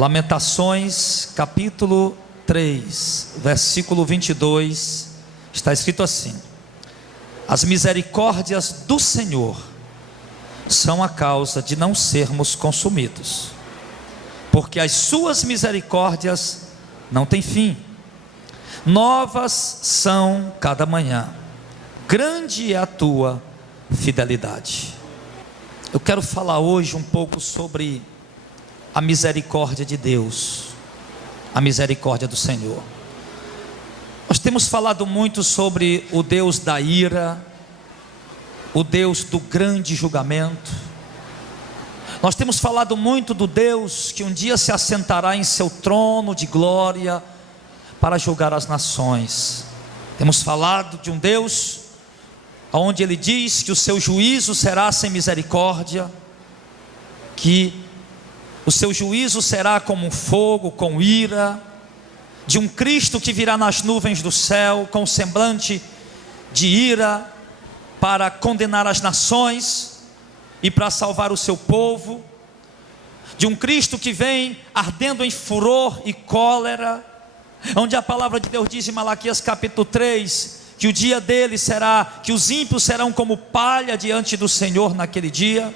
Lamentações, capítulo 3, versículo 22, está escrito assim: as misericórdias do Senhor são a causa de não sermos consumidos, porque as suas misericórdias não têm fim, novas são cada manhã, grande é a tua fidelidade. Eu quero falar hoje um pouco sobre a misericórdia de Deus, a misericórdia do Senhor. Nós temos falado muito sobre o Deus da ira, o Deus do grande julgamento. Nós temos falado muito do Deus que um dia se assentará em seu trono de glória para julgar as nações. Temos falado de um Deus onde Ele diz que o seu juízo será sem misericórdia, que o seu juízo será como um fogo, com ira, de um Cristo que virá nas nuvens do céu, com semblante de ira, para condenar as nações e para salvar o seu povo, de um Cristo que vem ardendo em furor e cólera, onde a palavra de Deus diz em Malaquias capítulo 3, que o dia dele será, que os ímpios serão como palha diante do Senhor naquele dia.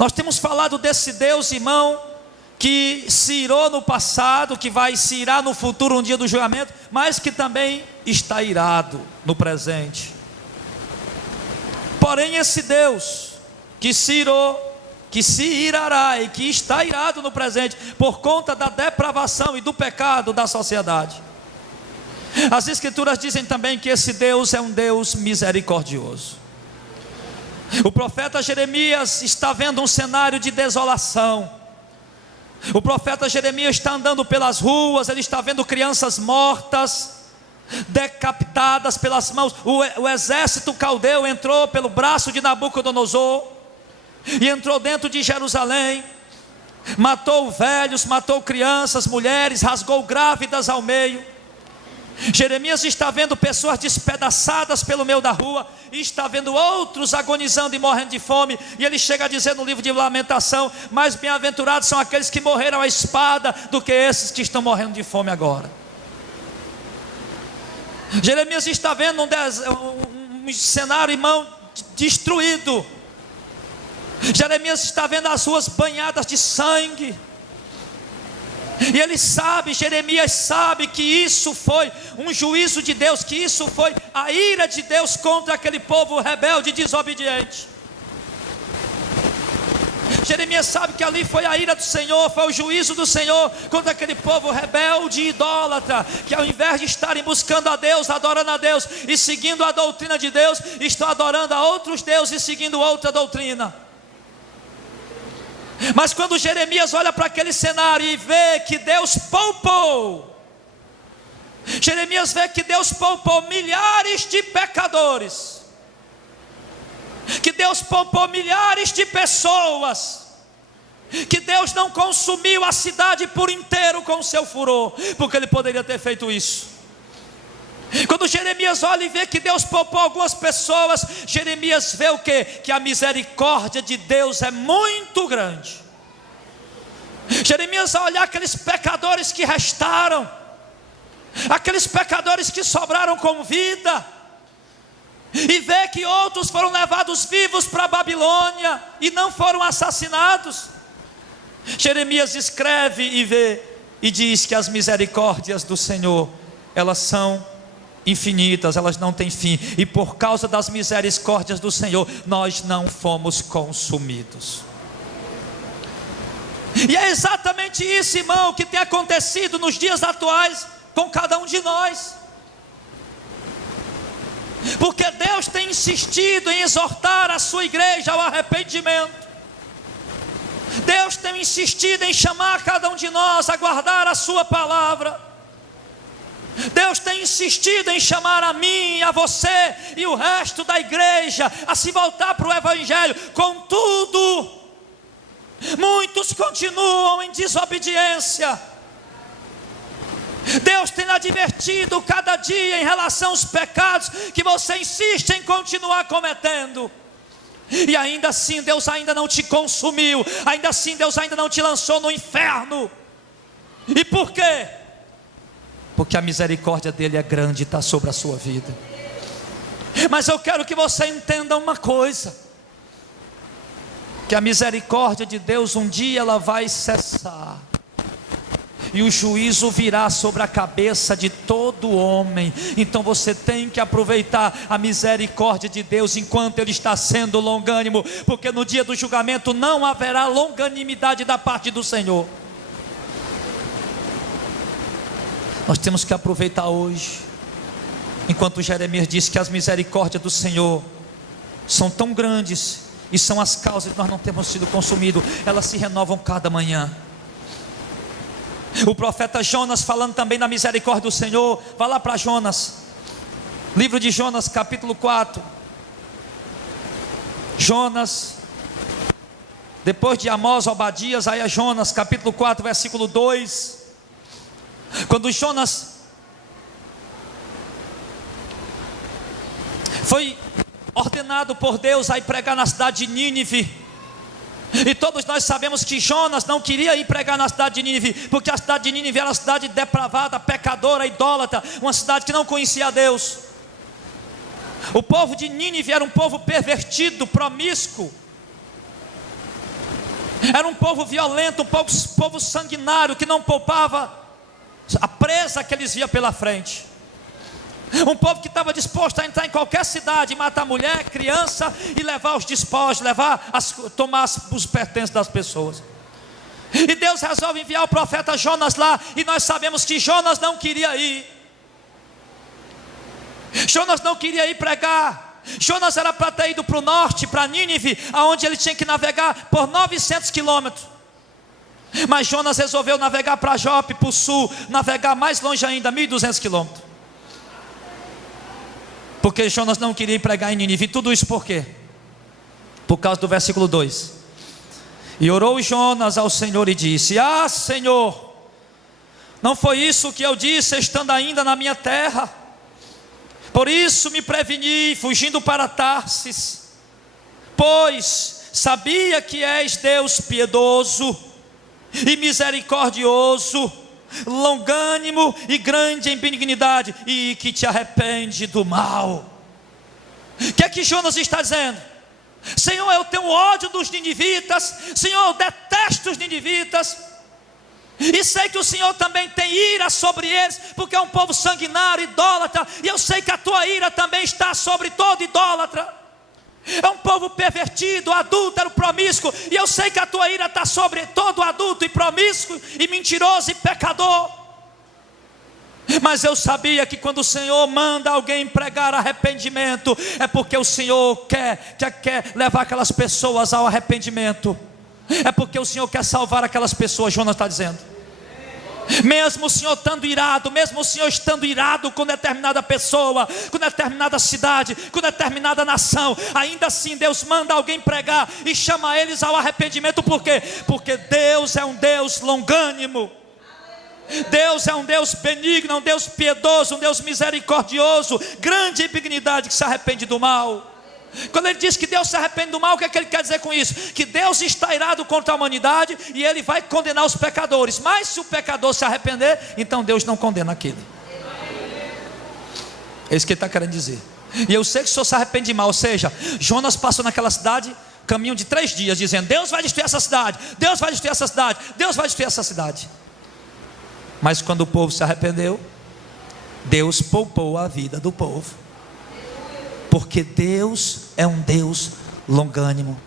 Nós temos falado desse Deus, irmão, que se irou no passado, que vai se irar no futuro, um dia do julgamento, mas que também está irado no presente. Porém esse Deus que se irou, que se irará e que está irado no presente, por conta da depravação e do pecado da sociedade. As Escrituras dizem também que esse Deus é um Deus misericordioso. O profeta Jeremias está vendo um cenário de desolação. O profeta Jeremias está andando pelas ruas, ele está vendo crianças mortas, decapitadas pelas mãos. O exército caldeu entrou pelo braço de Nabucodonosor e entrou dentro de Jerusalém, matou velhos, matou crianças, mulheres, rasgou grávidas ao meio. Jeremias está vendo pessoas despedaçadas pelo meio da rua, e está vendo outros agonizando e morrendo de fome, e ele chega a dizer no livro de Lamentação: mais bem-aventurados são aqueles que morreram à espada, do que esses que estão morrendo de fome agora. Jeremias está vendo um cenário, irmão, destruído. Jeremias está vendo as ruas banhadas de sangue. E ele sabe, Jeremias sabe que isso foi um juízo de Deus, que isso foi a ira de Deus contra aquele povo rebelde e desobediente. Jeremias sabe que ali foi a ira do Senhor, foi o juízo do Senhor contra aquele povo rebelde e idólatra, que ao invés de estarem buscando a Deus, adorando a Deus e seguindo a doutrina de Deus, estão adorando a outros deuses e seguindo outra doutrina. Mas quando Jeremias olha para aquele cenário e vê que Deus poupou, Jeremias vê que Deus poupou milhares de pecadores, que Deus poupou milhares de pessoas, que Deus não consumiu a cidade por inteiro com o seu furor, porque Ele poderia ter feito isso. Quando Jeremias olha e vê que Deus poupou algumas pessoas, Jeremias vê o quê? Que a misericórdia de Deus é muito grande. Jeremias, ao olhar aqueles pecadores que restaram, aqueles pecadores que sobraram com vida, e vê que outros foram levados vivos para a Babilônia e não foram assassinados, Jeremias escreve e vê e diz que as misericórdias do Senhor, elas são infinitas, elas não têm fim, e por causa das misericórdias do Senhor, nós não fomos consumidos. E é exatamente isso, irmão, que tem acontecido nos dias atuais com cada um de nós, porque Deus tem insistido em exortar a sua igreja ao arrependimento. Deus tem insistido em chamar cada um de nós a guardar a sua palavra. Deus tem insistido em chamar a mim, a você e o resto da igreja a se voltar para o Evangelho. Contudo, muitos continuam em desobediência. Deus tem advertido cada dia em relação aos pecados que você insiste em continuar cometendo. e ainda assim Deus ainda não te consumiu, ainda assim Deus ainda não te lançou no inferno. E por quê? Porque a misericórdia dele é grande e está sobre a sua vida. Mas eu quero que você entenda uma coisa, que a misericórdia de Deus um dia ela vai cessar, e o juízo virá sobre a cabeça de todo homem. Então você tem que aproveitar a misericórdia de Deus enquanto Ele está sendo longânimo, porque no dia do julgamento não haverá longanimidade da parte do Senhor. Nós temos que aproveitar hoje, enquanto Jeremias disse que as misericórdias do Senhor são tão grandes, e são as causas de nós não termos sido consumidos, elas se renovam cada manhã. O profeta Jonas falando também da misericórdia do Senhor, vai lá para Jonas, livro de Jonas capítulo 4, Jonas, depois de Amós, Obadias, aí é Jonas capítulo 4 versículo 2, quando Jonas foi ordenado por Deus a ir pregar na cidade de Nínive, e todos nós sabemos que Jonas não queria ir pregar na cidade de Nínive, porque a cidade de Nínive era uma cidade depravada, pecadora, idólatra, uma cidade que não conhecia a Deus. O povo de Nínive era um povo pervertido, promíscuo, era um povo violento, um povo sanguinário, que não poupava a presa que eles viam pela frente. Um povo que estava disposto a entrar em qualquer cidade, matar mulher, criança e levar os despojos, tomar os pertences das pessoas. E Deus resolve enviar o profeta Jonas lá, e nós sabemos que Jonas não queria ir. Jonas não queria ir pregar. Jonas era para ter ido para o norte, para Nínive, aonde ele tinha que navegar por 900 quilômetros. Mas Jonas resolveu navegar para Jope, para o sul, navegar mais longe ainda, 1.200 quilômetros. Porque Jonas não queria ir pregar em Nínive. E tudo isso por quê? Por causa do versículo 2. E orou Jonas ao Senhor e disse: Ah, Senhor, não foi isso que eu disse estando ainda na minha terra? Por isso me preveni, fugindo para Tarsis, pois sabia que és Deus piedoso e misericordioso, longânimo e grande em benignidade, e que te arrepende do mal. O que é que Jonas está dizendo? Senhor, eu tenho ódio dos ninivitas, Senhor, eu detesto os ninivitas, e sei que o Senhor também tem ira sobre eles, porque é um povo sanguinário, idólatra, e eu sei que a tua ira também está sobre todo idólatra. É um povo pervertido, adúltero, promíscuo, e eu sei que a tua ira está sobre todo adulto e promíscuo, e mentiroso e pecador. Mas eu sabia que quando o Senhor manda alguém pregar arrependimento, é porque o Senhor quer levar aquelas pessoas ao arrependimento, é porque o Senhor quer salvar aquelas pessoas. Jonas está dizendo, mesmo o Senhor estando irado, mesmo o Senhor estando irado com determinada pessoa, com determinada cidade, com determinada nação, ainda assim Deus manda alguém pregar e chama eles ao arrependimento. Por quê? Porque Deus é um Deus longânimo, Deus é um Deus benigno, um Deus piedoso, um Deus misericordioso, grande em benignidade, que se arrepende do mal. Quando ele diz que Deus se arrepende do mal, o que é que ele quer dizer com isso? Que Deus está irado contra a humanidade e Ele vai condenar os pecadores. Mas se o pecador se arrepender, então Deus não condena aquele. É isso que ele está querendo dizer. E eu sei que o Senhor se arrepende de mal. Ou seja, Jonas passou naquela cidade, caminho de 3 dias, dizendo: Deus vai destruir essa cidade, Deus vai destruir essa cidade, Deus vai destruir essa cidade. Mas quando o povo se arrependeu, Deus poupou a vida do povo. Porque Deus é um Deus longânimo,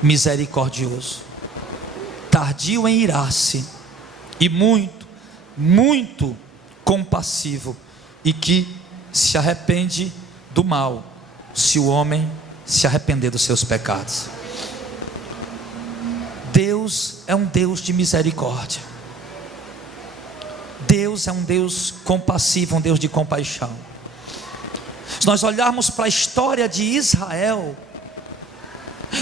misericordioso, tardio em irar-se e muito, muito compassivo, e que se arrepende do mal, se o homem se arrepender dos seus pecados. Deus é um Deus de misericórdia. Deus é um Deus compassivo, um Deus de compaixão. Se nós olharmos para a história de Israel,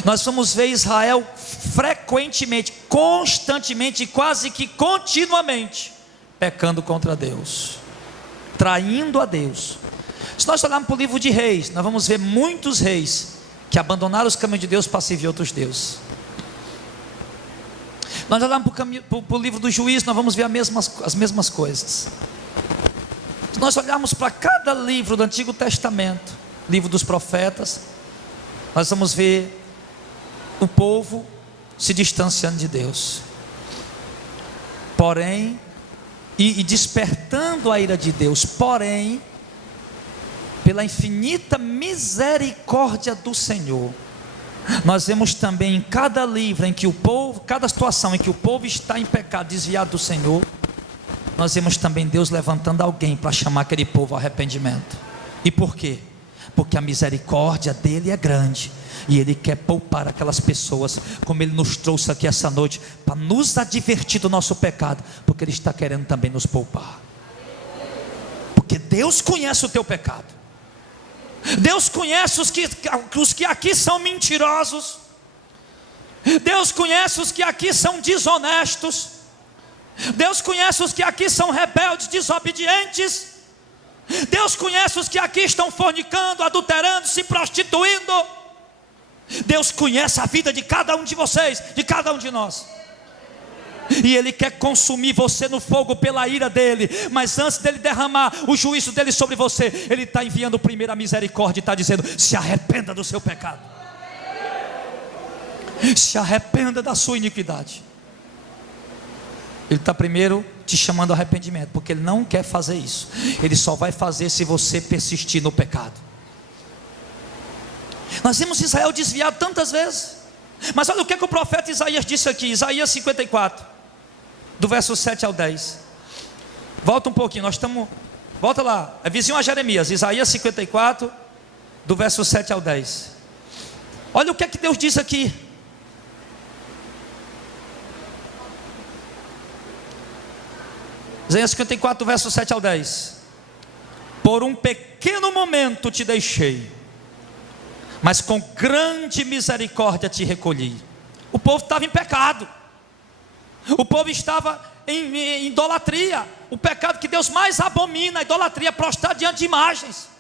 nós vamos ver Israel frequentemente, constantemente, quase que continuamente pecando contra Deus, traindo a Deus. Se nós olharmos para o livro de Reis, nós vamos ver muitos reis que abandonaram os caminhos de Deus para servir outros deuses. Nós olhamos para o livro do Juízo, nós vamos ver as mesmas coisas. Se nós olharmos para cada livro do Antigo Testamento, livro dos profetas, nós vamos ver o povo se distanciando de Deus, porém, e despertando a ira de Deus, porém, pela infinita misericórdia do Senhor, nós vemos também em cada livro em que o povo, cada situação em que o povo está em pecado, desviado do Senhor, nós vemos também Deus levantando alguém para chamar aquele povo ao arrependimento. E por quê? Porque a misericórdia dele é grande, e ele quer poupar aquelas pessoas, como ele nos trouxe aqui essa noite, para nos advertir do nosso pecado, porque ele está querendo também nos poupar, porque Deus conhece o teu pecado. Deus conhece os que aqui são mentirosos. Deus conhece os que aqui são desonestos. Deus conhece os que aqui são rebeldes, desobedientes. Deus conhece os que aqui estão fornicando, adulterando, se prostituindo. Deus conhece a vida de cada um de vocês, de cada um de nós. E Ele quer consumir você no fogo pela ira dEle. Mas antes dEle derramar o juízo dEle sobre você, Ele está enviando primeiro a misericórdia e está dizendo: se arrependa do seu pecado, se arrependa da sua iniquidade. Ele está primeiro te chamando ao arrependimento, porque Ele não quer fazer isso. Ele só vai fazer se você persistir no pecado. Nós vimos Israel desviado tantas vezes, mas olha o que o profeta Isaías disse aqui, Isaías 54, do verso 7 ao 10. Volta um pouquinho, volta lá, é vizinho a Jeremias, Isaías 54, do verso 7 ao 10. Olha o que Deus diz aqui. Isaías 54, do verso 7 ao 10. Por um pequeno momento te deixei, mas com grande misericórdia te recolhi. O povo estava em pecado, o povo estava em idolatria, o pecado que Deus mais abomina, a idolatria, prostrar diante de imagens.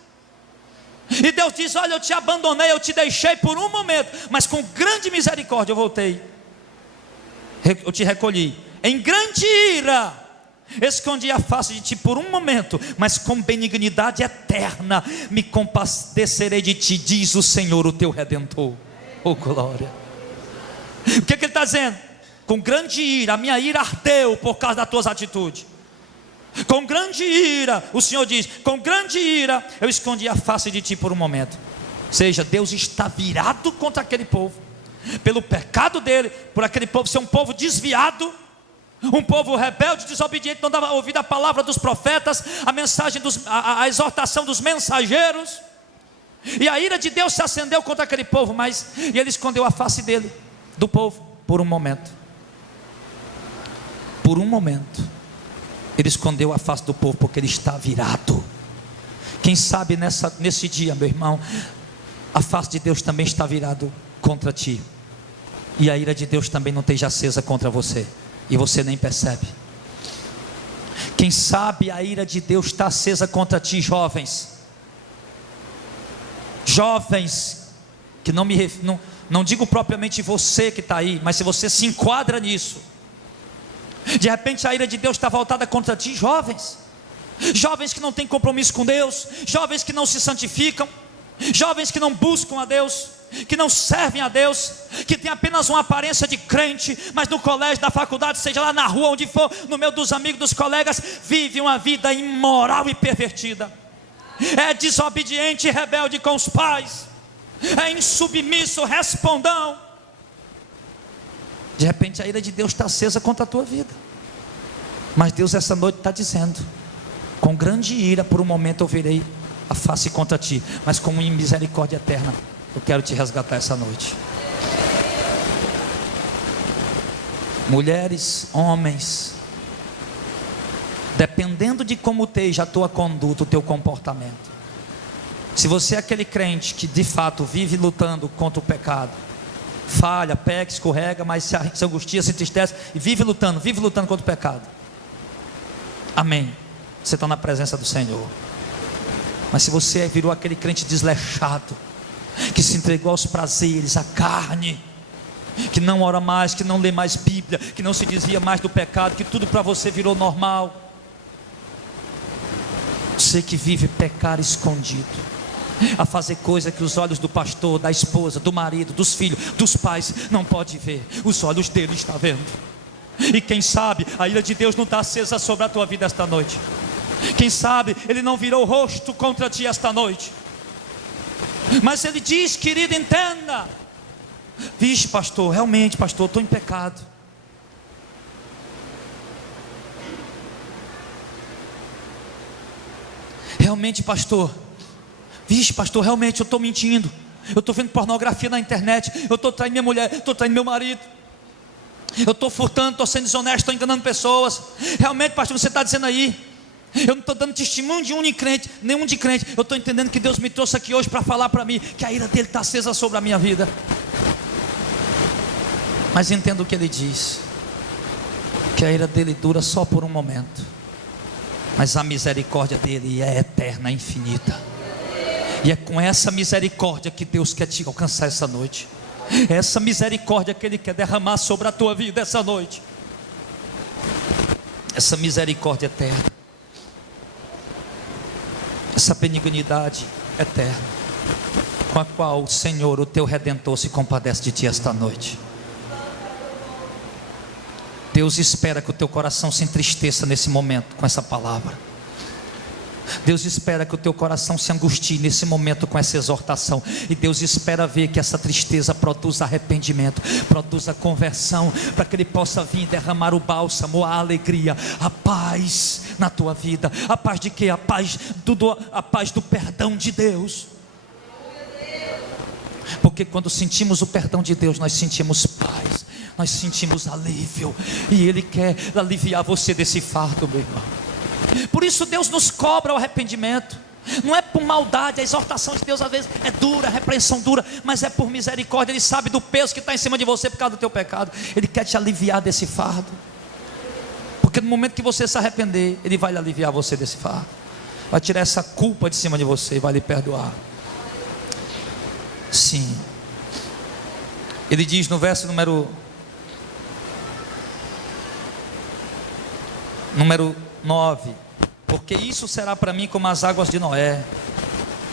E Deus diz: olha, eu te abandonei, eu te deixei por um momento, mas com grande misericórdia eu voltei, eu te recolhi. Em grande ira escondi a face de ti por um momento, mas com benignidade eterna me compadecerei de ti, diz o Senhor, o teu Redentor. Oh glória! O que Ele está dizendo? Com grande ira, a minha ira ardeu por causa das tuas atitudes. Com grande ira, o Senhor diz, com grande ira eu escondi a face de ti por um momento. Ou seja, Deus está virado contra aquele povo, pelo pecado dele, por aquele povo ser um povo desviado, um povo rebelde, desobediente, não dava ouvido à palavra dos profetas, a mensagem, a exortação dos mensageiros. E a ira de Deus se acendeu contra aquele povo, e Ele escondeu a face dele, do povo, por um momento. Por um momento Ele escondeu a face do povo, porque Ele está virado. Quem sabe nesse dia, meu irmão, a face de Deus também está virado contra ti, e a ira de Deus também não esteja acesa contra você, e você nem percebe. Quem sabe a ira de Deus está acesa contra ti, jovens, que não digo propriamente você que está aí, mas se você se enquadra nisso, de repente a ira de Deus está voltada contra ti, jovens que não têm compromisso com Deus, jovens que não se santificam, jovens que não buscam a Deus, que não servem a Deus, que tem apenas uma aparência de crente, mas no colégio, na faculdade, seja lá na rua, onde for, no meio dos amigos, dos colegas, vive uma vida imoral e pervertida, é desobediente e rebelde com os pais, é insubmisso, respondão. De repente a ira de Deus está acesa contra a tua vida, mas Deus essa noite está dizendo: com grande ira por um momento eu virei a face contra ti, mas com misericórdia eterna eu quero te resgatar essa noite. Mulheres, homens, dependendo de como esteja a tua conduta, o teu comportamento, se você é aquele crente que de fato vive lutando contra o pecado, falha, peca, escorrega, mas se angustia, se entristece e vive lutando contra o pecado, amém, você está na presença do Senhor. Mas se você virou aquele crente desleixado, que se entregou aos prazeres, à carne, que não ora mais, que não lê mais Bíblia, que não se desvia mais do pecado, que tudo para você virou normal. Você que vive pecar escondido, a fazer coisa que os olhos do pastor, da esposa, do marido, dos filhos, dos pais não pode ver, os olhos dele estão vendo. E quem sabe a ira de Deus não está acesa sobre a tua vida esta noite. Quem sabe ele não virou o rosto contra ti esta noite. Mas ele diz: querido, entenda. Vixe, pastor, realmente, pastor, estou em pecado. Realmente, pastor. Vixe, pastor, realmente eu estou mentindo. Eu estou vendo pornografia na internet. Eu estou traindo minha mulher, estou traindo meu marido. Eu estou furtando, estou sendo desonesto, estou enganando pessoas. Realmente, pastor, você está dizendo aí. Eu não estou dando testemunho de nenhum de crente. Eu estou entendendo que Deus me trouxe aqui hoje para falar para mim que a ira dele está acesa sobre a minha vida. Mas entendo o que ele diz, que a ira dele dura só por um momento, mas a misericórdia dele é eterna, é infinita. E é com essa misericórdia que Deus quer te alcançar essa noite. É essa misericórdia que ele quer derramar sobre a tua vida essa noite. Essa misericórdia eterna, essa benignidade eterna, com a qual o Senhor, o teu Redentor, se compadece de ti esta noite. Deus espera que o teu coração se entristeça nesse momento com essa palavra. Deus espera que o teu coração se angustie nesse momento com essa exortação. E Deus espera ver que essa tristeza produza arrependimento, produza conversão, para que Ele possa vir derramar o bálsamo, a alegria, a paz na tua vida. A paz de quê? A paz do perdão de Deus. Porque quando sentimos o perdão de Deus, nós sentimos paz, nós sentimos alívio. E Ele quer aliviar você desse fardo, meu irmão. Por isso Deus nos cobra o arrependimento. Não é por maldade, a exortação de Deus às vezes é dura, a repreensão dura, mas é por misericórdia. Ele sabe do peso que está em cima de você por causa do teu pecado. Ele quer te aliviar desse fardo. Porque no momento que você se arrepender, Ele vai aliviar você desse fardo, vai tirar essa culpa de cima de você e vai lhe perdoar. Sim. Ele diz no verso número 9: porque isso será para mim como as águas de Noé,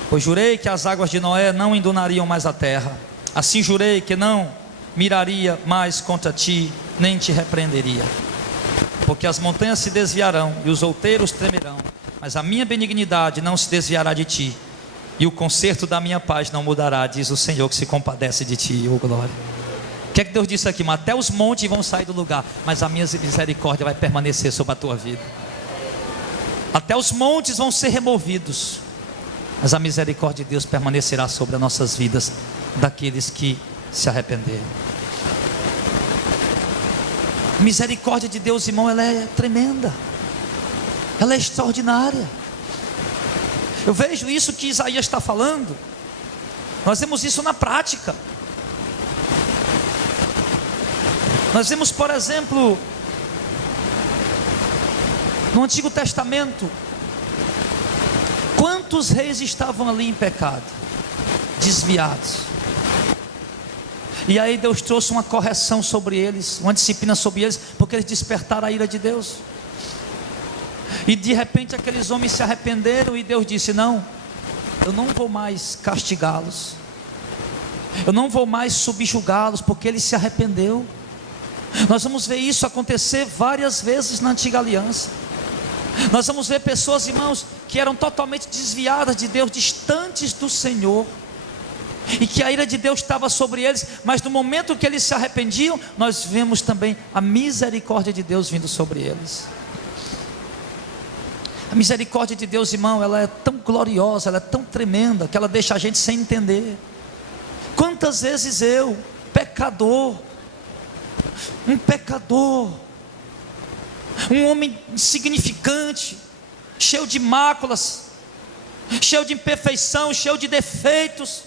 pois jurei que as águas de Noé não endunariam mais a terra. Assim jurei que não miraria mais contra ti, nem te repreenderia. Porque as montanhas se desviarão e os outeiros tremerão, mas a minha benignidade não se desviará de ti, e o conserto da minha paz não mudará, diz o Senhor que se compadece de ti. Oh glória. O que é que Deus disse aqui? Mas até os montes vão sair do lugar, mas a minha misericórdia vai permanecer sobre a tua vida. Até os montes vão ser removidos, mas a misericórdia de Deus permanecerá sobre as nossas vidas, daqueles que se arrependerem. A misericórdia de Deus, irmão, ela é tremenda, ela é extraordinária. Eu vejo isso que Isaías está falando, nós vemos isso na prática. Nós vemos, por exemplo, no Antigo Testamento, quantos reis estavam ali em pecado, desviados, e aí Deus trouxe uma correção sobre eles, uma disciplina sobre eles, porque eles despertaram a ira de Deus. E de repente aqueles homens se arrependeram, e Deus disse: não, eu não vou mais castigá-los, eu não vou mais subjugá-los, porque ele se arrependeu. Nós vamos ver isso acontecer várias vezes na antiga aliança. Nós vamos ver pessoas, irmãos, que eram totalmente desviadas de Deus, distantes do Senhor, e que a ira de Deus estava sobre eles, mas no momento que eles se arrependiam, nós vemos também a misericórdia de Deus vindo sobre eles. A misericórdia de Deus, irmão, ela é tão gloriosa, ela é tão tremenda, que ela deixa a gente sem entender. Quantas vezes eu, pecador, um homem insignificante, cheio de máculas, cheio de imperfeição, cheio de defeitos,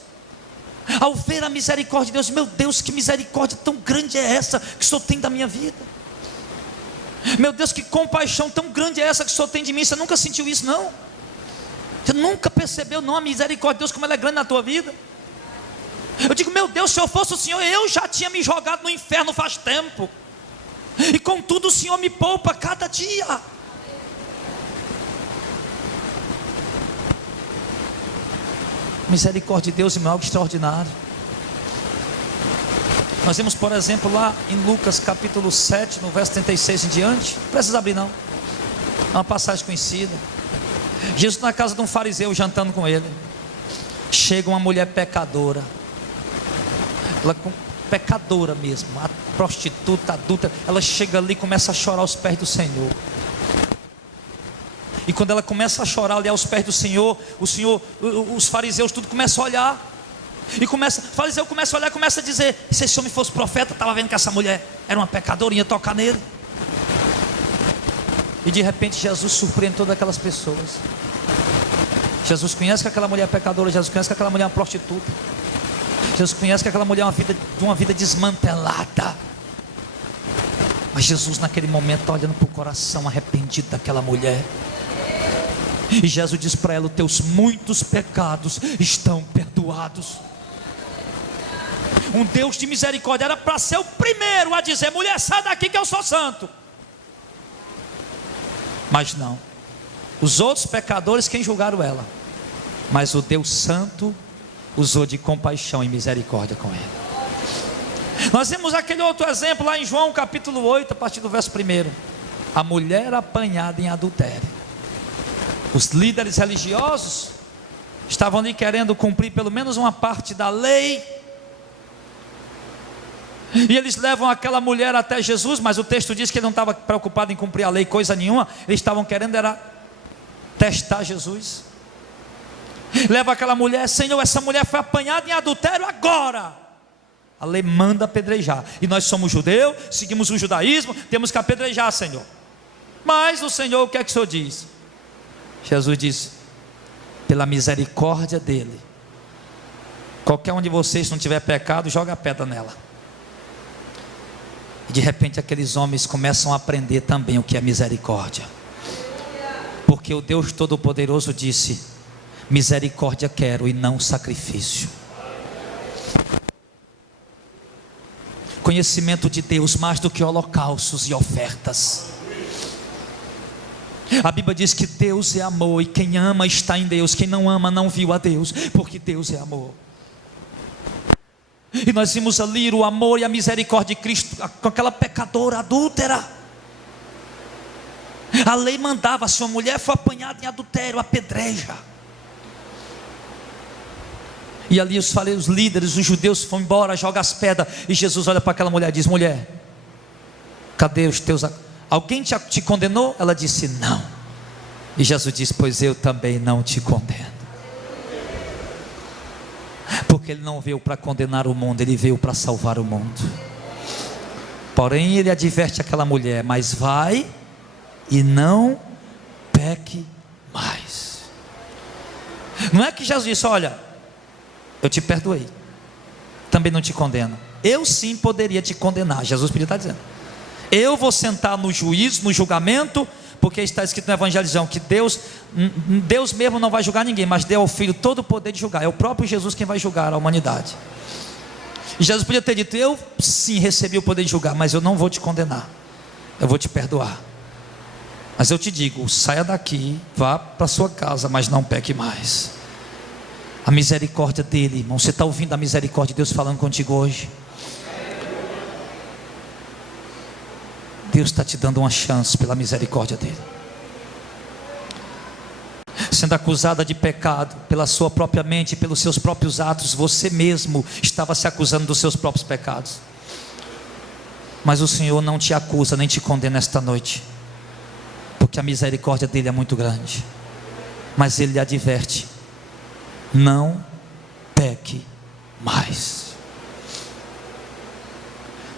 ao ver a misericórdia de Deus, meu Deus, que misericórdia tão grande é essa que o Senhor tem da minha vida? Meu Deus, que compaixão tão grande é essa que o Senhor tem de mim? Você nunca sentiu isso, não? Você nunca percebeu, não, a misericórdia de Deus, como ela é grande na tua vida? Eu digo, meu Deus, se eu fosse o Senhor, eu já tinha me jogado no inferno faz tempo. E contudo o Senhor me poupa cada dia. Misericórdia de Deus, irmão, algo extraordinário. Nós vemos, por exemplo, lá em Lucas capítulo 7, no verso 36 em diante. Não precisa abrir não, é uma passagem conhecida. Jesus na casa de um fariseu, jantando com ele. Chega uma mulher pecadora. Ela pecadora mesmo, a prostituta, adulta. Ela chega ali e começa a chorar aos pés do Senhor. E quando ela começa a chorar ali aos pés do Senhor, os fariseus tudo começam a olhar. E o fariseu começa a olhar, começa a dizer: se esse homem fosse profeta, estava vendo que essa mulher era uma pecadora e ia tocar nele. E de repente Jesus surpreende todas aquelas pessoas. Jesus conhece que aquela mulher é pecadora. Jesus conhece que aquela mulher é uma prostituta. Jesus conhece que aquela mulher é uma vida desmantelada. Mas Jesus naquele momento está olhando para o coração arrependido daquela mulher. E Jesus diz para ela: os teus muitos pecados estão perdoados. Um Deus de misericórdia era para ser o primeiro a dizer: mulher, sai daqui que eu sou santo. Mas não, os outros pecadores quem julgaram ela, mas o Deus santo usou de compaixão e misericórdia com ela. Nós vemos aquele outro exemplo lá em João capítulo 8, a partir do verso 1. A mulher apanhada em adultério. Os líderes religiosos estavam ali querendo cumprir pelo menos uma parte da lei. E eles levam aquela mulher até Jesus, mas o texto diz que ele não estava preocupado em cumprir a lei, coisa nenhuma. Eles estavam querendo era testar Jesus. Leva aquela mulher: Senhor, essa mulher foi apanhada em adultério agora. A lei manda apedrejar. E nós somos judeus, seguimos o judaísmo, temos que apedrejar, Senhor. Mas o Senhor, o que é que o Senhor diz? Jesus diz: pela misericórdia dele, qualquer um de vocês, se não tiver pecado, joga a pedra nela. E de repente aqueles homens começam a aprender também o que é misericórdia. Porque o Deus Todo-Poderoso disse: misericórdia quero e não sacrifício. Conhecimento de Deus mais do que holocaustos e ofertas. A Bíblia diz que Deus é amor, e quem ama está em Deus. Quem não ama não viu a Deus, porque Deus é amor. E nós vimos ali o amor e a misericórdia de Cristo com aquela pecadora adúltera. A lei mandava: se uma mulher for apanhada em adultério, apedreja. E ali os líderes, os judeus foram embora, jogam as pedras. E Jesus olha para aquela mulher e diz: mulher, cadê os teus... Alguém te condenou? Ela disse: não. E Jesus disse: pois eu também não te condeno. Porque ele não veio para condenar o mundo, ele veio para salvar o mundo. Porém ele adverte aquela mulher: mas vai e não peque mais. Não é que Jesus disse: olha, eu te perdoei, também não te condeno. Eu sim poderia te condenar. Jesus podia estar dizendo: eu vou sentar no juízo, no julgamento, porque está escrito no Evangelho que Deus mesmo não vai julgar ninguém, mas deu ao Filho todo o poder de julgar. É o próprio Jesus quem vai julgar a humanidade. E Jesus podia ter dito: eu sim recebi o poder de julgar, mas eu não vou te condenar, eu vou te perdoar. Mas eu te digo: saia daqui, vá para sua casa, mas não peque mais. A misericórdia dele, irmão. Você está ouvindo a misericórdia de Deus falando contigo hoje? Deus está te dando uma chance pela misericórdia dele. Sendo acusada de pecado pela sua própria mente, pelos seus próprios atos, você mesmo estava se acusando dos seus próprios pecados. Mas o Senhor não te acusa nem te condena esta noite, porque a misericórdia dele é muito grande. Mas ele lhe adverte: não peque mais.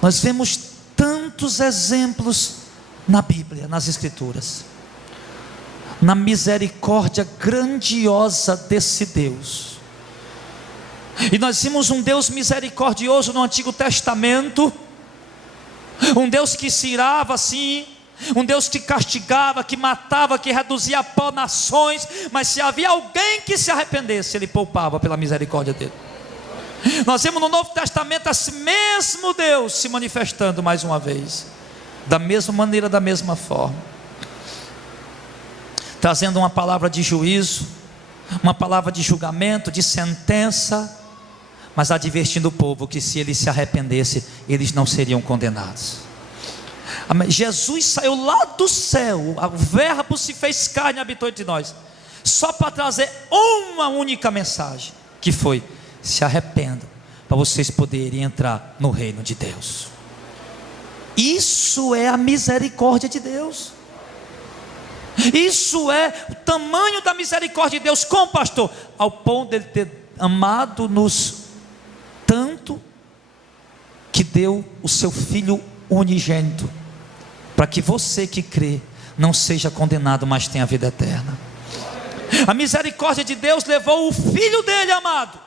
Nós vemos tantos exemplos na Bíblia, nas Escrituras, na misericórdia grandiosa desse Deus. E nós vimos um Deus misericordioso no Antigo Testamento, um Deus que se irava assim, um Deus que castigava, que matava, que reduzia a pó nações, mas se havia alguém que se arrependesse, ele poupava pela misericórdia dele. Nós vemos no Novo Testamento esse mesmo Deus se manifestando mais uma vez, da mesma maneira, da mesma forma, trazendo uma palavra de juízo, uma palavra de julgamento, de sentença, mas advertindo o povo que se eles se arrependessem, eles não seriam condenados. Jesus saiu lá do céu, o verbo se fez carne e habitou entre nós, só para trazer uma única mensagem, que foi: se arrependam, para vocês poderem entrar no reino de Deus. Isso é a misericórdia de Deus. Isso é o tamanho da misericórdia de Deus com o pastor, ao ponto de ele ter amado-nos tanto, que deu o seu Filho unigênito, para que você que crê não seja condenado, mas tenha a vida eterna. A misericórdia de Deus levou o Filho dele amado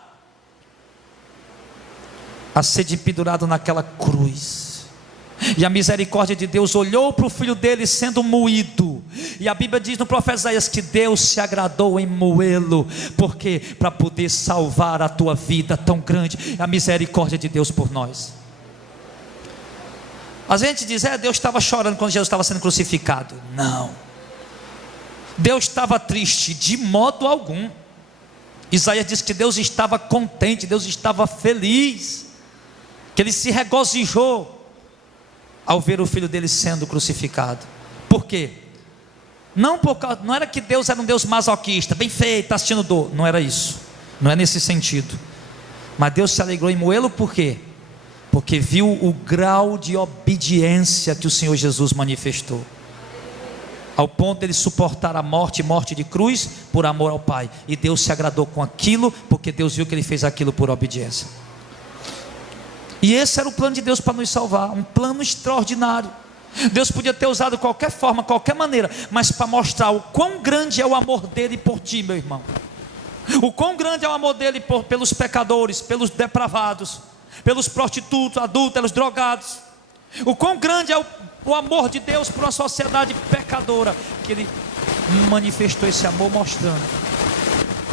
a ser pendurado naquela cruz. E a misericórdia de Deus olhou para o Filho dele sendo moído, e a Bíblia diz no profeta Isaías que Deus se agradou em moê-lo, porque para poder salvar a tua vida tão grande, a misericórdia de Deus por nós. A gente diz: Deus estava chorando quando Jesus estava sendo crucificado. Não, Deus estava triste de modo algum. Isaías diz que Deus estava contente, Deus estava feliz, que ele se regozijou ao ver o Filho dele sendo crucificado. Por quê? Não era que Deus era um Deus masoquista, bem feito, está assistindo dor. Não era isso, não é nesse sentido. Mas Deus se alegrou em moê-lo. Por quê? Porque viu o grau de obediência que o Senhor Jesus manifestou, ao ponto de ele suportar a morte de cruz, por amor ao Pai. E Deus se agradou com aquilo, porque Deus viu que ele fez aquilo por obediência. E esse era o plano de Deus para nos salvar, um plano extraordinário. Deus podia ter usado qualquer forma, qualquer maneira, mas para mostrar o quão grande é o amor dele por ti, meu irmão, o quão grande é o amor dele pelos pecadores, pelos depravados, pelos prostitutos, adúlteros, drogados. O quão grande é o amor de Deus por uma sociedade pecadora, que ele manifestou esse amor mostrando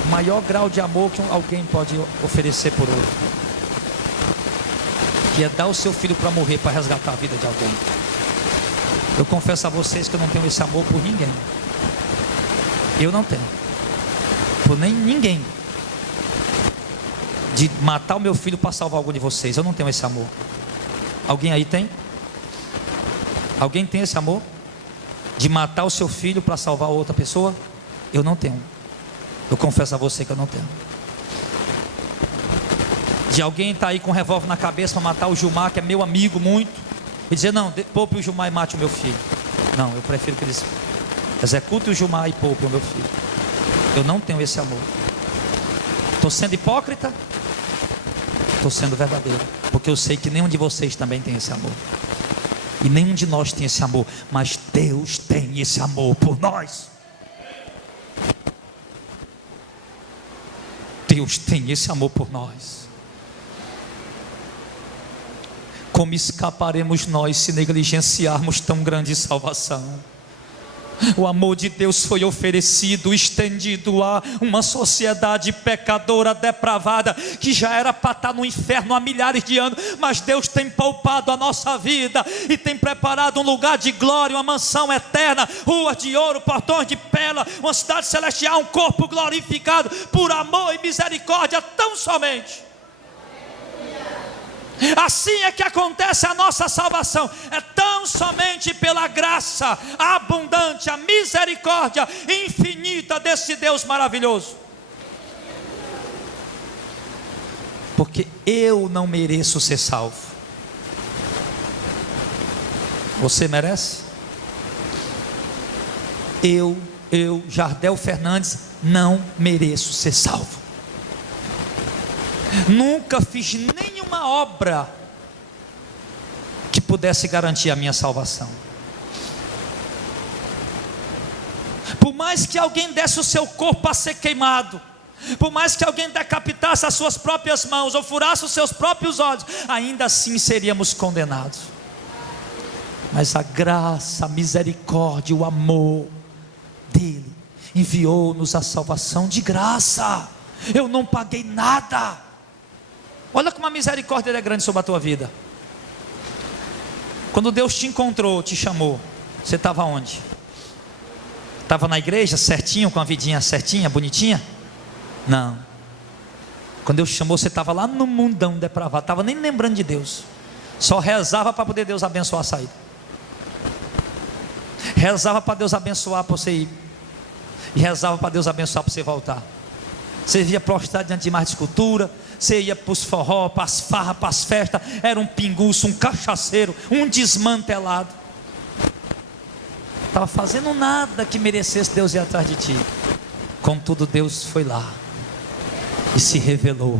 o maior grau de amor que alguém pode oferecer por outro, que é dar o seu filho para morrer, para resgatar a vida de alguém. Eu confesso a vocês que eu não tenho esse amor por ninguém. Eu não tenho, por nem ninguém, de matar o meu filho para salvar algum de vocês. Eu não tenho esse amor. Alguém aí tem? Alguém tem esse amor? De matar o seu filho para salvar outra pessoa? Eu não tenho. Eu confesso a você que eu não tenho. De alguém estar aí com um revólver na cabeça para matar o Gilmar, que é meu amigo muito, e dizer: não, poupe o Gilmar e mate o meu filho. Não, eu prefiro que eles executem o Gilmar e poupem o meu filho. Eu não tenho esse amor. Estou sendo hipócrita? Estou sendo verdadeiro, porque eu sei que nenhum de vocês também tem esse amor, e nenhum de nós tem esse amor, mas Deus tem esse amor por nós. Deus tem esse amor por nós. Como escaparemos nós se negligenciarmos tão grande salvação? O amor de Deus foi oferecido, estendido a uma sociedade pecadora, depravada, que já era para estar no inferno há milhares de anos, mas Deus tem poupado a nossa vida e tem preparado um lugar de glória, uma mansão eterna, ruas de ouro, portões de pérola, uma cidade celestial, um corpo glorificado por amor e misericórdia tão somente. Assim é que acontece a nossa salvação, é tão somente pela graça abundante, a misericórdia infinita desse Deus maravilhoso. Porque eu não mereço ser salvo. Você merece? Eu, Jardel Fernandes, não mereço ser salvo. Nunca fiz nenhuma obra que pudesse garantir a minha salvação. Por mais que alguém desse o seu corpo a ser queimado, por mais que alguém decapitasse as suas próprias mãos ou furasse os seus próprios olhos, ainda assim seríamos condenados. Mas a graça, a misericórdia, o amor dele enviou-nos a salvação de graça. Eu não paguei nada. Olha como a misericórdia dele é grande sobre a tua vida. Quando Deus te encontrou, te chamou, você estava onde? Estava na igreja certinho, com a vidinha certinha, bonitinha? Não. Quando Deus te chamou, você estava lá no mundão depravado, estava nem lembrando de Deus, só rezava para poder Deus abençoar a saída, rezava para Deus abençoar para você ir, e rezava para Deus abençoar para você voltar. Você via prostrado diante de mais de escultura, você ia para os forró, para as farras, para as festas, era um pinguço, um cachaceiro, um desmantelado, estava fazendo nada que merecesse Deus ir atrás de ti. Contudo, Deus foi lá e se revelou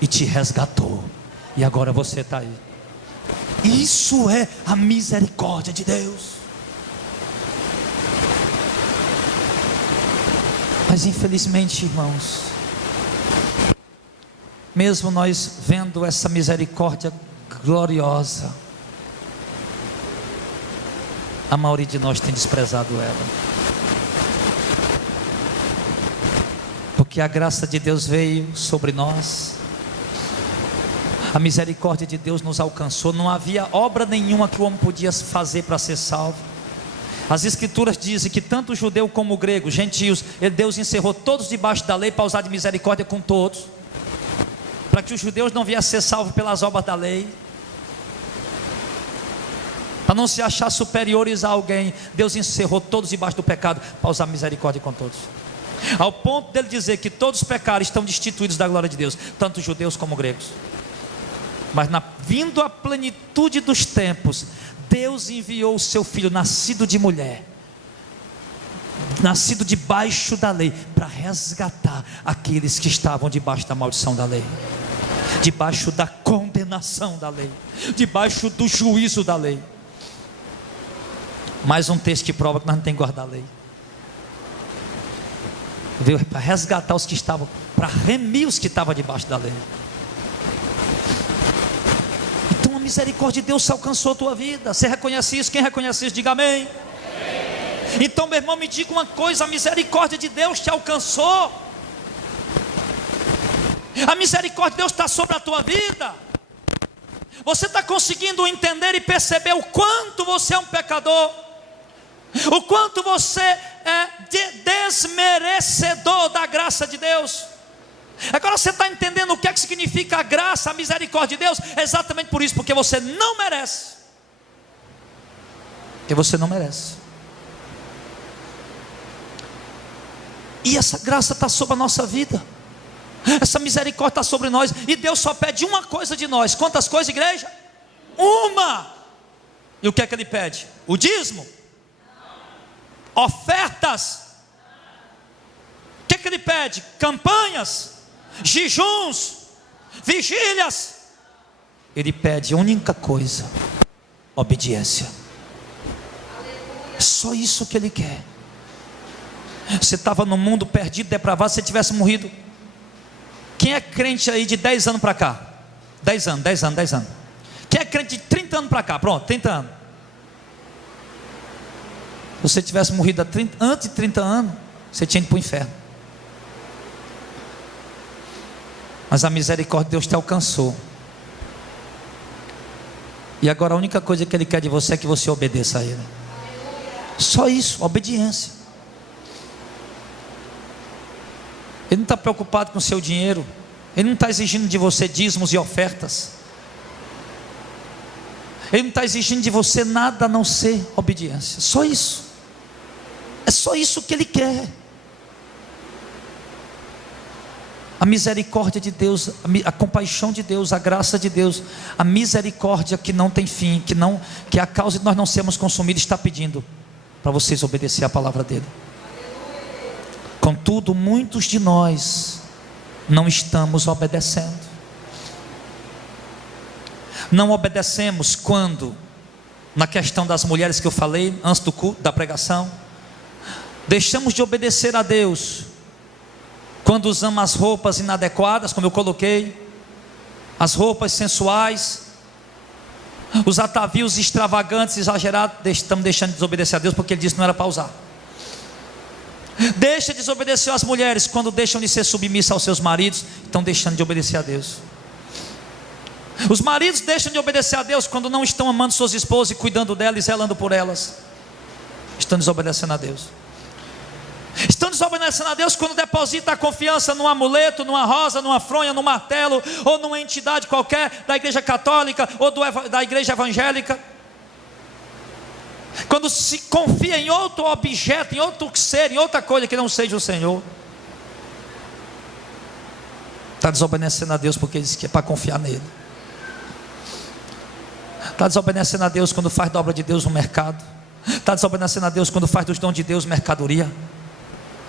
e te resgatou, e agora você está aí. Isso é a misericórdia de Deus. Mas infelizmente, irmãos, mesmo nós vendo essa misericórdia gloriosa, a maioria de nós tem desprezado ela, porque a graça de Deus veio sobre nós, a misericórdia de Deus nos alcançou, não havia obra nenhuma que o homem podia fazer para ser salvo. As escrituras dizem que tanto o judeu como o grego, gentios, Deus encerrou todos debaixo da lei para usar de misericórdia com todos, para que os judeus não viessem a ser salvos pelas obras da lei, para não se achar superiores a alguém. Deus encerrou todos debaixo do pecado para usar misericórdia com todos, ao ponto dele dizer que todos os pecados estão destituídos da glória de Deus, tanto judeus como gregos. Mas vindo a plenitude dos tempos, Deus enviou o seu filho, nascido de mulher, nascido debaixo da lei, para resgatar aqueles que estavam debaixo da maldição da lei, debaixo da condenação da lei, debaixo do juízo da lei. Mais um texto que prova que nós não temos que guardar a lei. Veio para resgatar os que estavam, para remir os que estavam debaixo da lei. Então a misericórdia de Deus se alcançou a tua vida. Você reconhece isso? Quem reconhece isso, diga amém. Então, meu irmão, me diga uma coisa: a misericórdia de Deus te alcançou. A misericórdia de Deus está sobre a tua vida. Você está conseguindo entender e perceber o quanto você é um pecador, o quanto você é desmerecedor da graça de Deus? Agora você está entendendo o que é que significa a graça, a misericórdia de Deus? É exatamente por isso, porque você não merece. Porque você não merece. E essa graça está sobre a nossa vida, essa misericórdia está sobre nós, e Deus só pede uma coisa de nós. Quantas coisas, igreja? Uma. E o que é que Ele pede? O dízimo? Ofertas? O que é que Ele pede? Campanhas, jejuns, vigílias? Ele pede a única coisa: obediência. Só isso que Ele quer. Você estava no mundo perdido, depravado. Se você tivesse morrido, quem é crente aí de 10 anos para cá? 10 anos. Quem é crente de 30 anos para cá? Pronto, 30 anos. Se você tivesse morrido antes de 30 anos, você tinha ido para o inferno. Mas a misericórdia de Deus te alcançou, e agora a única coisa que Ele quer de você é que você obedeça a Ele. Só isso, obediência. Ele não está preocupado com o seu dinheiro. Ele não está exigindo de você dízimos e ofertas. Ele não está exigindo de você nada a não ser obediência. Só isso. É só isso que Ele quer. A misericórdia de Deus, a compaixão de Deus, a graça de Deus, a misericórdia que não tem fim, que é a causa de nós não sermos consumidos, está pedindo para vocês obedecer a palavra dele. Contudo, muitos de nós não estamos obedecendo. Não obedecemos quando, na questão das mulheres que eu falei antes do culto, da pregação, deixamos de obedecer a Deus quando usamos as roupas inadequadas, como eu coloquei, as roupas sensuais, os atavios extravagantes, exagerados. Estamos deixando de desobedecer a Deus porque Ele disse que não era para usar. Deixa de desobedecer as mulheres quando deixam de ser submissas aos seus maridos, estão deixando de obedecer a Deus. Os maridos deixam de obedecer a Deus quando não estão amando suas esposas e cuidando delas e zelando por elas. Estão desobedecendo a Deus. Estão desobedecendo a Deus quando deposita a confiança num amuleto, numa rosa, numa fronha, num martelo, ou numa entidade qualquer da igreja católica ou da igreja evangélica. Quando se confia em outro objeto, em outro ser, em outra coisa que não seja o Senhor. Está desobedecendo a Deus porque diz que é para confiar nele. Está desobedecendo a Deus quando faz da obra de Deus um mercado. Está desobedecendo a Deus quando faz dos dons de Deus mercadoria.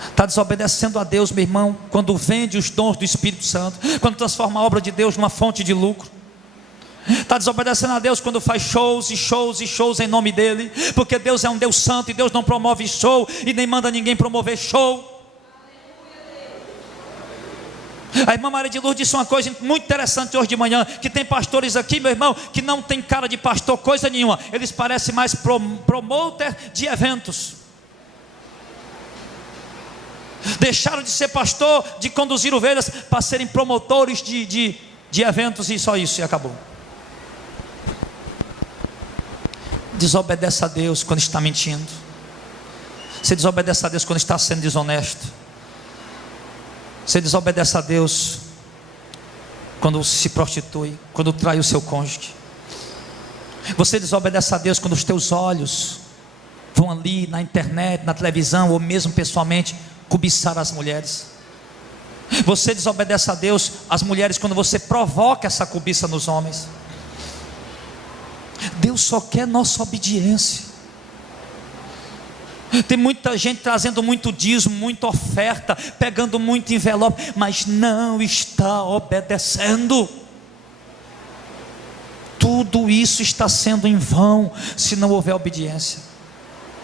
Está desobedecendo a Deus, meu irmão, quando vende os dons do Espírito Santo, quando transforma a obra de Deus numa fonte de lucro. Está desobedecendo a Deus quando faz shows e shows e shows em nome dele, porque Deus é um Deus santo e Deus não promove show e nem manda ninguém promover show. A irmã Maria de Lourdes disse uma coisa muito interessante hoje de manhã, que tem pastores aqui, meu irmão, que não tem cara de pastor coisa nenhuma, eles parecem mais promoter de eventos. Deixaram de ser pastor, de conduzir ovelhas, para serem promotores de eventos, e só isso, e acabou. Desobedece a Deus quando está mentindo. Você desobedece a Deus quando está sendo desonesto. Você desobedece a Deus quando se prostitui, quando trai o seu cônjuge. Você desobedece a Deus quando os teus olhos vão ali na internet, na televisão, ou mesmo pessoalmente, cobiçar as mulheres. Você desobedece a Deus, as mulheres, quando você provoca essa cobiça nos homens. Deus só quer nossa obediência. Tem muita gente trazendo muito dízimo, muita oferta, pegando muito envelope, mas não está obedecendo. Tudo isso está sendo em vão se não houver obediência.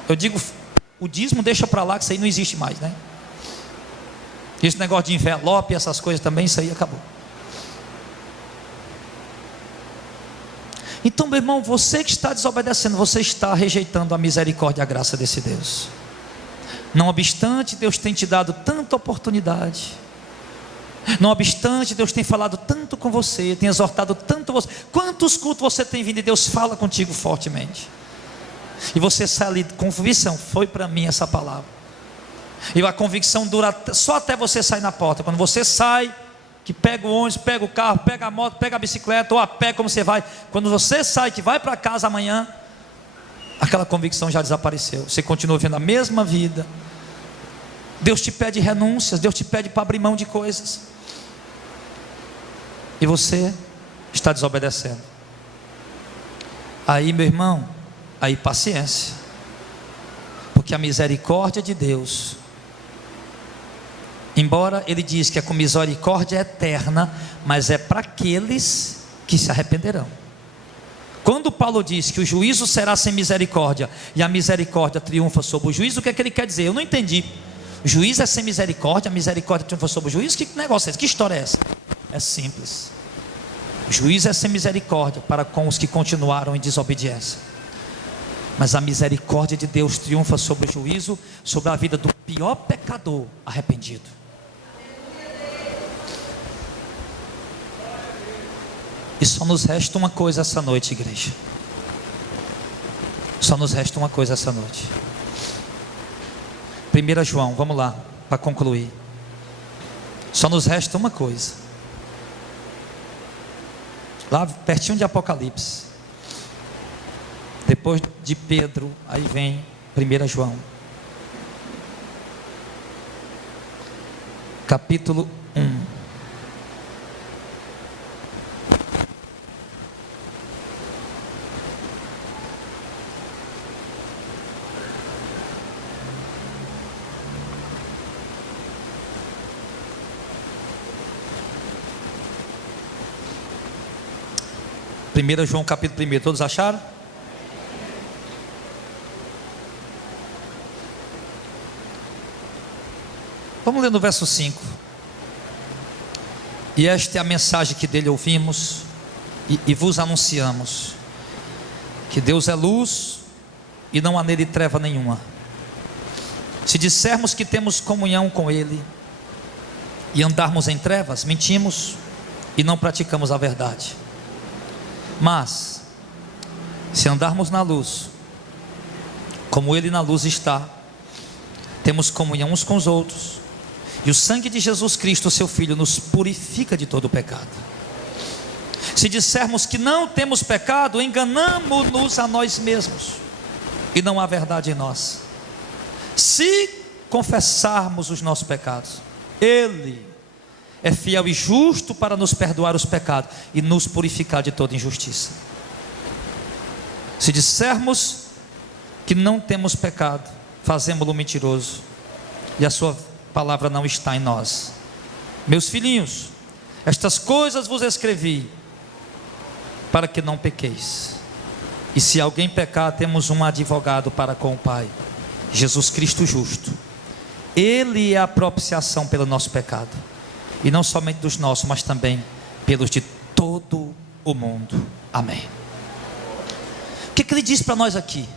Eu digo, o dízimo deixa para lá, que isso aí não existe mais, né? Esse negócio de envelope, essas coisas também, isso aí acabou. Então, meu irmão, você que está desobedecendo, você está rejeitando a misericórdia e a graça desse Deus. Não obstante, Deus tem te dado tanta oportunidade. Não obstante, Deus tem falado tanto com você, tem exortado tanto você. Quantos cultos você tem vindo e Deus fala contigo fortemente? E você sai ali com convicção, foi para mim essa palavra. E a convicção dura só até você sair na porta. Quando você sai, que pega o ônibus, pega o carro, pega a moto, pega a bicicleta, ou a pé, como você vai. Quando você sai, que vai para casa amanhã, aquela convicção já desapareceu. Você continua vivendo a mesma vida. Deus te pede renúncias, Deus te pede para abrir mão de coisas. E você está desobedecendo. Aí, meu irmão, aí paciência. Porque a misericórdia de Deus, embora ele diz que é com misericórdia eterna, mas é para aqueles que se arrependerão. Quando Paulo diz que o juízo será sem misericórdia e a misericórdia triunfa sobre o juízo, o que é que ele quer dizer? Eu não entendi. O juízo é sem misericórdia, a misericórdia triunfa sobre o juízo? Que negócio é esse? Que história é essa? É simples. O juízo é sem misericórdia para com os que continuaram em desobediência, mas a misericórdia de Deus triunfa sobre o juízo, sobre a vida do pior pecador arrependido. E só nos resta uma coisa essa noite, igreja. Só nos resta uma coisa essa noite. 1 João, vamos lá, para concluir. Só nos resta uma coisa. Lá pertinho de Apocalipse. Depois de Pedro, aí vem 1 João. Capítulo 1. Primeira João capítulo 1, todos acharam? Vamos ler no verso 5. E esta é a mensagem que dele ouvimos e vos anunciamos: que Deus é luz e não há nele treva nenhuma. Se dissermos que temos comunhão com ele e andarmos em trevas, mentimos e não praticamos a verdade. Mas, se andarmos na luz, como Ele na luz está, temos comunhão uns com os outros, e o sangue de Jesus Cristo, seu Filho, nos purifica de todo o pecado. Se dissermos que não temos pecado, enganamo-nos a nós mesmos, e não há verdade em nós. Se confessarmos os nossos pecados, Ele é fiel e justo para nos perdoar os pecados e nos purificar de toda injustiça. Se dissermos que não temos pecado, fazemos-lo mentiroso, e a sua palavra não está em nós. Meus filhinhos, estas coisas vos escrevi, para que não pequeis. E se alguém pecar, temos um advogado para com o Pai, Jesus Cristo justo. Ele é a propiciação pelo nosso pecado, e não somente dos nossos, mas também pelos de todo o mundo. Amém. O que ele diz para nós aqui?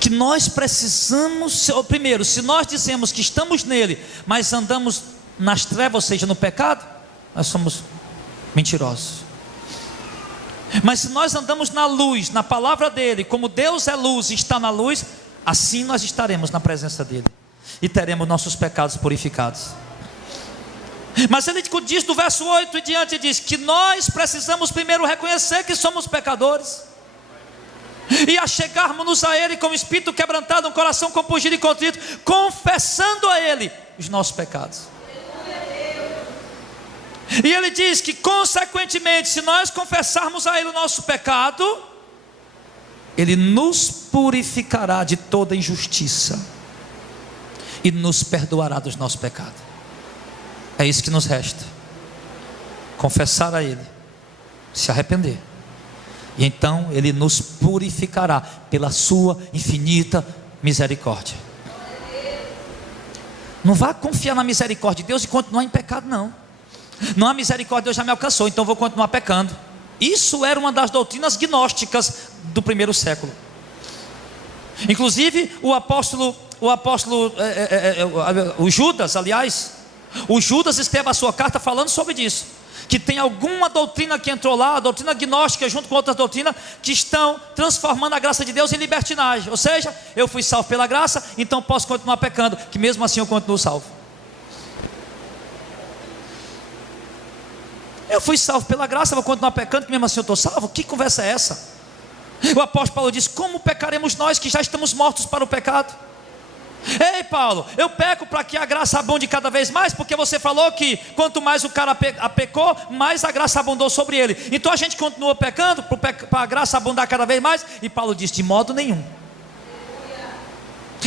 Que nós precisamos, primeiro, se nós dizemos que estamos nele, mas andamos nas trevas, ou seja, no pecado, nós somos mentirosos. Mas se nós andamos na luz, na palavra dele, como Deus é luz e está na luz, assim nós estaremos na presença dele e teremos nossos pecados purificados. Mas ele diz do verso 8 e diante, diz que nós precisamos primeiro reconhecer que somos pecadores, e achegarmos-nos a Ele com o espírito quebrantado, um coração compungido e contrito, confessando a Ele os nossos pecados. E Ele diz que consequentemente, se nós confessarmos a Ele o nosso pecado, Ele nos purificará de toda injustiça e nos perdoará dos nossos pecados. É isso que nos resta: confessar a Ele, se arrepender, e então Ele nos purificará pela sua infinita misericórdia. Não vá confiar na misericórdia de Deus e continuar em pecado, não. Não há misericórdia, Deus já me alcançou, então vou continuar pecando. Isso era uma das doutrinas gnósticas do primeiro século. Inclusive o Judas, o Judas escreve a sua carta falando sobre isso, que tem alguma doutrina que entrou lá, a doutrina gnóstica junto com outras doutrinas, que estão transformando a graça de Deus em libertinagem. Ou seja, eu fui salvo pela graça, então posso continuar pecando, que mesmo assim eu continuo salvo. Eu fui salvo pela graça, vou continuar pecando, que mesmo assim eu estou salvo? Que conversa é essa? O apóstolo Paulo diz: como pecaremos nós que já estamos mortos para o pecado? Ei Paulo, eu peco para que a graça abunde cada vez mais, porque você falou que quanto mais o cara pecou, mais a graça abundou sobre ele. Então a gente continua pecando para a graça abundar cada vez mais? E Paulo diz: de modo nenhum.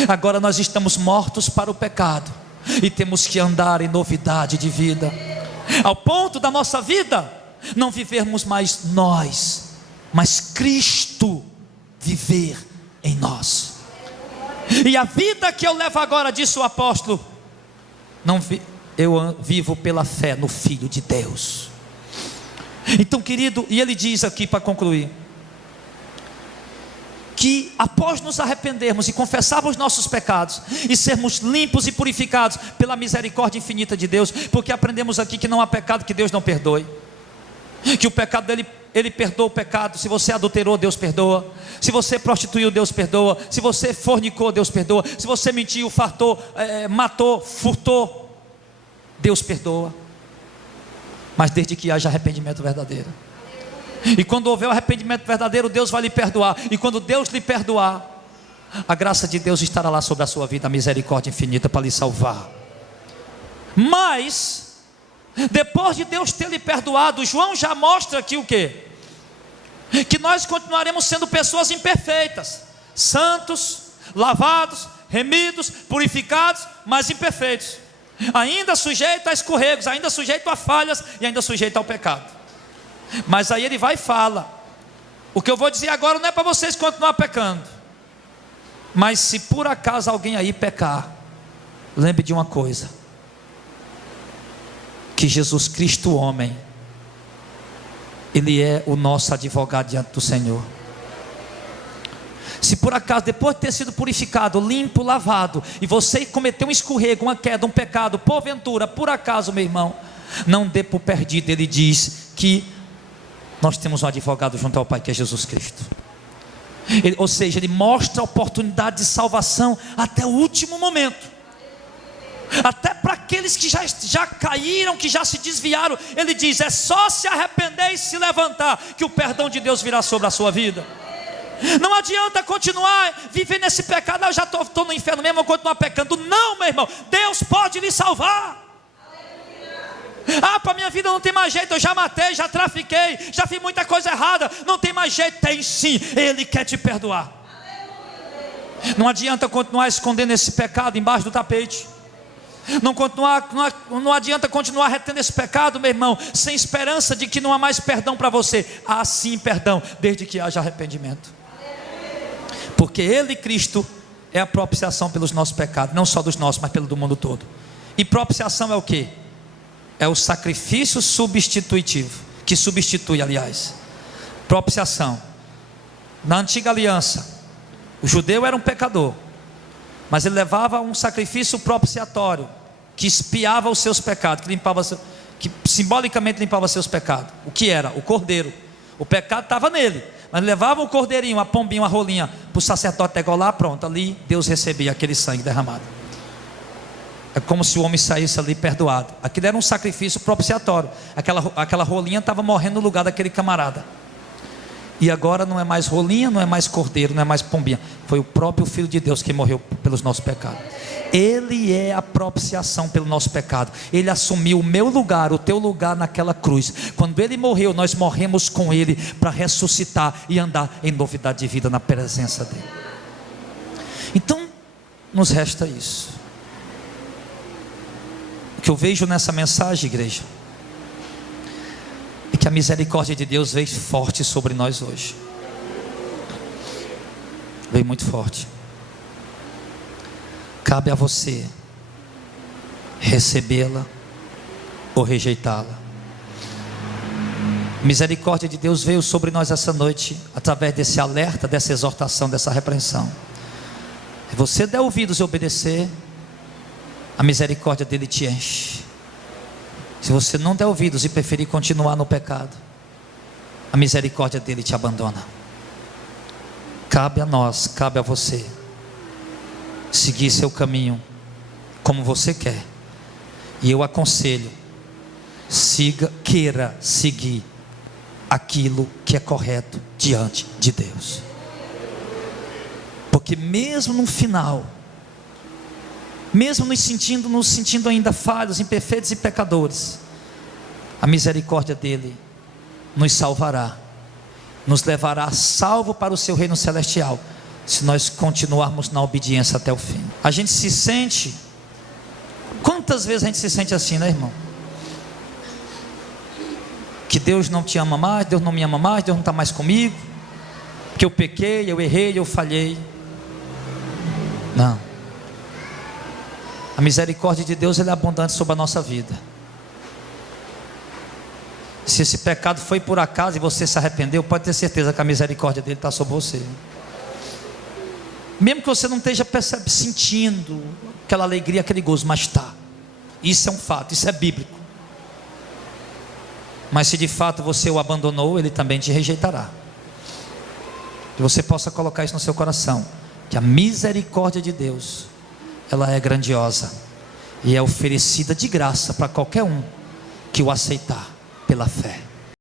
Agora nós estamos mortos para o pecado e temos que andar em novidade de vida, ao ponto da nossa vida não vivermos mais nós, mas Cristo viver em nós. E a vida que eu levo agora, disse o apóstolo, eu vivo pela fé no Filho de Deus. Então, querido, e ele diz aqui para concluir, que após nos arrependermos e confessarmos nossos pecados e sermos limpos e purificados pela misericórdia infinita de Deus, porque aprendemos aqui que não há pecado que Deus não perdoe, que o pecado dele, Ele perdoa o pecado. Se você adulterou, Deus perdoa. Se você prostituiu, Deus perdoa. Se você fornicou, Deus perdoa. Se você mentiu, fartou, matou, furtou, Deus perdoa. Mas desde que haja arrependimento verdadeiro. E quando houver o arrependimento verdadeiro, Deus vai lhe perdoar. E quando Deus lhe perdoar, a graça de Deus estará lá sobre a sua vida, a misericórdia infinita para lhe salvar. Mas depois de Deus ter lhe perdoado, João já mostra aqui o quê? Que nós continuaremos sendo pessoas imperfeitas, santos, lavados, remidos, purificados, mas imperfeitos, ainda sujeito a escorregos, ainda sujeito a falhas e ainda sujeito ao pecado. Mas aí ele vai e fala: o que eu vou dizer agora não é para vocês continuar pecando, mas se por acaso alguém aí pecar, lembre de uma coisa, que Jesus Cristo homem, Ele é o nosso advogado diante do Senhor. Se por acaso, depois de ter sido purificado, limpo, lavado, e você cometeu um escorrego, uma queda, um pecado, porventura, por acaso, meu irmão, não dê por perdido. Ele diz que nós temos um advogado junto ao Pai, que é Jesus Cristo. Ou seja, Ele mostra a oportunidade de salvação até o último momento. Até para aqueles que já caíram, que já se desviaram, Ele diz: é só se arrepender e se levantar, que o perdão de Deus virá sobre a sua vida. Não adianta continuar vivendo nesse pecado. Eu já estou no inferno mesmo, eu vou continuar pecando. Não, meu irmão, Deus pode lhe salvar. Para minha vida não tem mais jeito, eu já matei, já trafiquei, já fiz muita coisa errada, não tem mais jeito. Tem sim, Ele quer te perdoar. Não adianta continuar escondendo esse pecado embaixo do tapete. Não adianta continuar retendo esse pecado, meu irmão, sem esperança de que não há mais perdão para você. Há sim perdão, desde que haja arrependimento. Porque Ele, Cristo, é a propiciação pelos nossos pecados, não só dos nossos, mas pelo do mundo todo. E propiciação é o quê? É o sacrifício substitutivo, que substitui, aliás. Propiciação. Na antiga aliança, o judeu era um pecador, mas ele levava um sacrifício propiciatório, que expiava os seus pecados, que simbolicamente limpava seus pecados. O que era? O cordeiro. O pecado estava nele, mas levava o cordeirinho, a pombinha, uma rolinha, para o sacerdote degolar, pronto, ali Deus recebia aquele sangue derramado. É como se o homem saísse ali perdoado. Aquilo era um sacrifício propiciatório. Aquela rolinha estava morrendo no lugar daquele camarada. E agora não é mais rolinha, não é mais cordeiro, não é mais pombinha. Foi o próprio Filho de Deus que morreu pelos nossos pecados. Ele é a propiciação pelo nosso pecado. Ele assumiu o meu lugar, o teu lugar naquela cruz. Quando Ele morreu, nós morremos com Ele para ressuscitar e andar em novidade de vida na presença dEle. Então, nos resta isso. O que eu vejo nessa mensagem, igreja, é que a misericórdia de Deus veio forte sobre nós hoje. Veio muito forte. Cabe a você recebê-la ou rejeitá-la. A misericórdia de Deus veio sobre nós essa noite, através desse alerta, dessa exortação, dessa repreensão. Se você der ouvidos e obedecer, a misericórdia dele te enche. Se você não der ouvidos e preferir continuar no pecado, a misericórdia dele te abandona. Cabe a nós, cabe a você seguir seu caminho como você quer. E eu aconselho, queira seguir aquilo que é correto diante de Deus. Porque mesmo no final, mesmo nos sentindo ainda falhos, imperfeitos e pecadores, a misericórdia dele nos salvará, nos levará salvo para o seu reino celestial, se nós continuarmos na obediência até o fim. A gente se sente, quantas vezes a gente se sente assim, né, irmão? Que Deus não te ama mais, Deus não me ama mais, Deus não está mais comigo, que eu pequei, eu errei, eu falhei. Não. A misericórdia de Deus, ela é abundante sobre a nossa vida. Se esse pecado foi por acaso e você se arrependeu, pode ter certeza que a misericórdia dele está sobre você. Mesmo que você não esteja sentindo aquela alegria, aquele gozo, mas está. Isso é um fato, isso é bíblico. Mas se de fato você o abandonou, ele também te rejeitará. Que você possa colocar isso no seu coração, que a misericórdia de Deus, ela é grandiosa e é oferecida de graça para qualquer um que o aceitar pela fé.